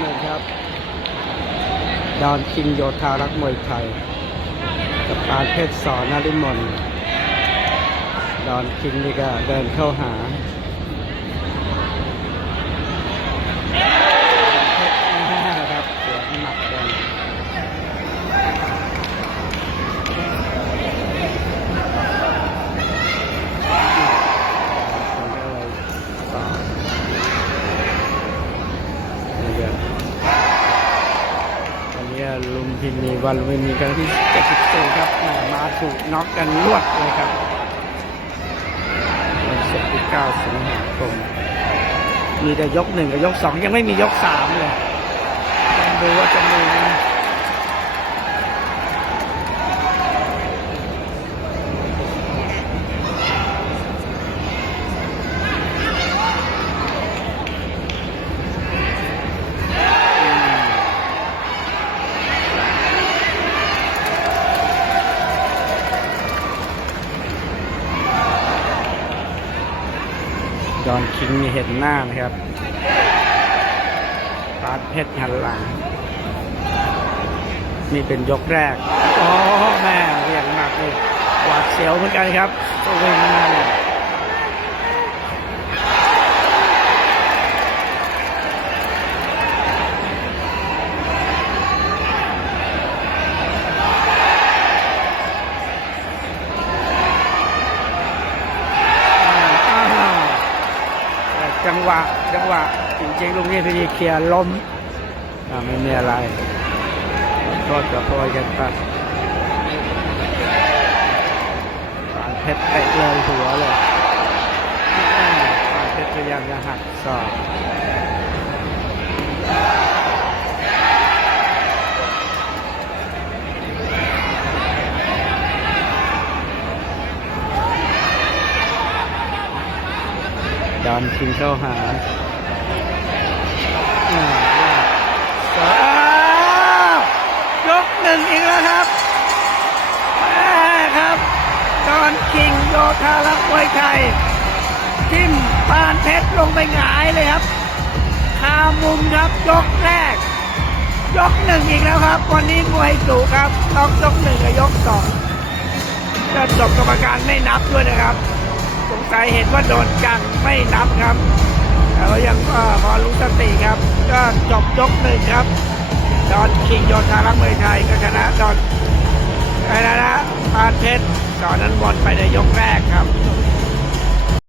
หนึ่งครับ ดอนคิงโยธารักมวยไทย กับการเพชรสอนนริมนดอนคิงนี่ก็เดินเข้าหาเพชรนะครับเสียหนักเลยคนก็เลยต่อเรื่อยๆ วันนี้ ลุมพินีวันลุมพินีครั้งที่74ครับมาถูกน็อกกันรวดเลยครับวันศุกร์ที่9สิงหาคมมีแต่ยกหนึ่งกับยกสองยังไม่มียกสามเลยดูว่าจะมี จอนคิงนี่เห็นหน้านะครับปาดเพชรหันหลัง นี่เป็นยกแรก อ๋อแม่เรียงหนักเลยหวาดเสียวเหมือนกันครับตัวเองมาเนี่ยอ้าวแต่ จังหวะ จังหวะจริงๆลุงนี่คือเคลียร์ล้มไม่มีอะไรขอโทษกับพ่อกันไปปานเพชรเตะเลยหัวเลยอ่าปานเพชรพยายามจะหักศอก ดอนคิงเข้าหาสายกหนึ่งอีกแล้วครับครับดอนคิงโยธารักษ์มวยไทยทิมปานเพชรลงไปหงายเลยครับคามุมครับยกแรก ยกหนึ่งอีกแล้วครับ วันนี้มวยสูครับต้องยกหนึ่งกับยกสองก็จบกรรมการไม่นับด้วยนะครับ สงสัยเห็นว่าโดนกันไม่นับครับแต่ว่ายังอพอรู้สติครับ ก็จบยกหนึ่งครับ ดอนคิงโยธารักษ์มวยไทยก็ชนะดอนชนะนะปานเพชรตอนนั้นบอลไปในยกแรกครับ